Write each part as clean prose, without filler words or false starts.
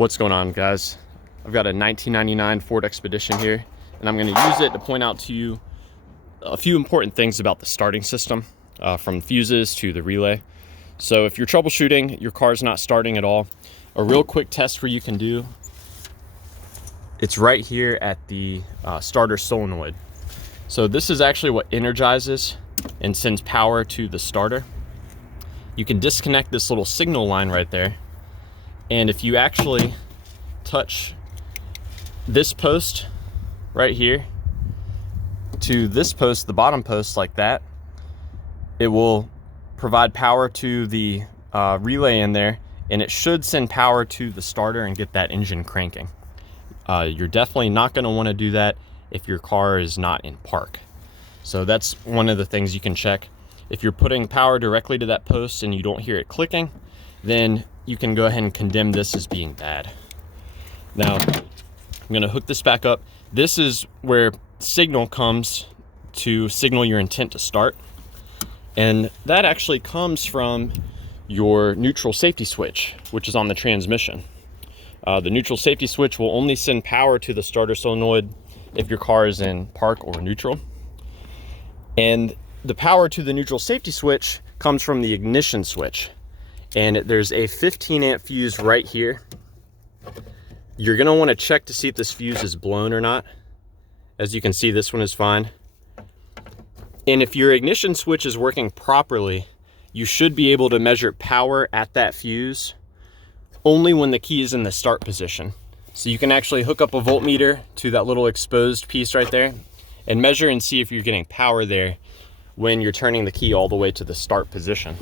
What's going on, guys? I've got a 1999 Ford Expedition here, and I'm going to use it to point out to you a few important things about the starting system, from fuses to the relay. So if you're troubleshooting, your car's not starting at all, a real quick test where you can do, it's right here at the starter solenoid. So this is actually what energizes and sends power to the starter. You can disconnect this little signal line right there, and if you actually touch this post right here to this post, the bottom post, like that, it will provide power to the relay in there, and it should send power to the starter and get that engine cranking. You're definitely not going to want to do that if your car is not in park. So that's one of the things you can check. If you're putting power directly to that post and you don't hear it clicking, then you can go ahead and condemn this as being bad. Now, I'm going to hook this back up. This is where signal comes to signal your intent to start. And that actually comes from your neutral safety switch, which is on the transmission. The neutral safety switch will only send power to the starter solenoid if your car is in park or neutral. And the power to the neutral safety switch comes from the ignition switch. And there's a 15 amp fuse right here. You're gonna wanna check to see if this fuse is blown or not. As you can see, this one is fine. And if your ignition switch is working properly, you should be able to measure power at that fuse only when the key is in the start position. So you can actually hook up a voltmeter to that little exposed piece right there and measure and see if you're getting power there when you're turning the key all the way to the start position.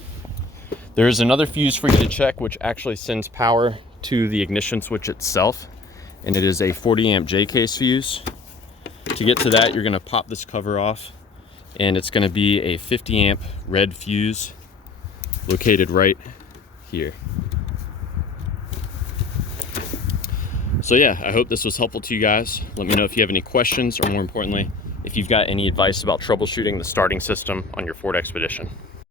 There is another fuse for you to check, which actually sends power to the ignition switch itself, and it is a 40 amp J-case fuse. To get to that, you're gonna pop this cover off, and it's gonna be a 50 amp red fuse located right here. So yeah, I hope this was helpful to you guys. Let me know if you have any questions, or more importantly, if you've got any advice about troubleshooting the starting system on your Ford Expedition.